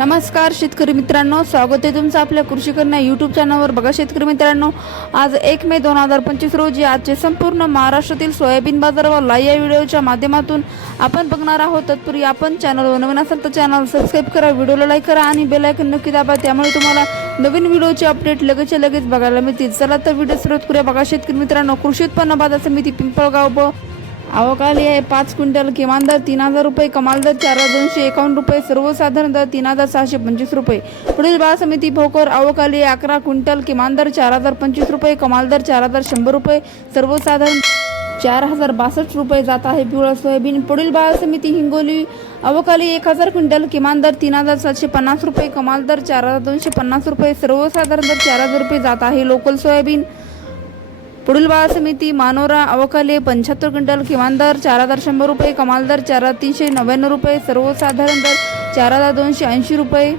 नमस्कार शेतकरी मित्रांनो. स्वागत आहे तुमचं आपल्या कृषी कन्या यूट्यूब चॅनलवर बघा शेतकरी मित्रांनो आज एक मे दोन हजार पंचवीस रोजी आजचे संपूर्ण महाराष्ट्रातील सोयाबीन बाजारावर लाईव्ह या व्हिडिओच्या माध्यमातून आपण बघणार आहोत. तत्पूर्वी आपण चॅनलवर नवीन असाल तर चॅनल सबस्क्राईब करा व्हिडिओला लाईक करा आणि बेलायकन नक्की दाबा. त्यामुळे तुम्हाला नवीन व्हिडिओचे अपडेट लगेचच्या लगेच बघायला मिळतील. चला तर व्हिडिओ सुरुवात करूया. बघा शेतकरी मित्रांनो कृषी उत्पन्न बाजार समिती पिंपळगाव अहो अवकाली आहे. पाच क्विंटल किमान दर तीन हजार रुपये कमाल दर चार हजार दोनशे एकावन्न रुपये सर्वसाधारण दर तीन हजार सहाशे पंचवीस रुपये. पुढील बाळ समिती भोकर अवकाली अकरा क्विंटल किमान दर चार हजार पंचवीस रुपये कमाल दर चार हजार शंभर रुपये सर्वसाधारण चार हजार बासष्ट रुपये जात आहे. पिवळा सोयाबीन पुढील बाळ समिती हिंगोली अवकाली एक हजार क्विंटल किमान दर तीन हजार सातशे पन्नास रुपये कमाल दर चार हजार दोनशे पन्नास रुपये सर्वसाधारण दर चार हजार रुपये जात आहे. लोकल सोयाबीन पुढील बाळ समिती मानोरा अवकाले पंच्याहत्तर क्विंटल किमान दर चार हजार शंभर रुपये कमाल दर चार हजार तीनशे नव्याण्णव रुपये सर्वसाधारण दर चार हजार दोनशे ऐंशी रुपये.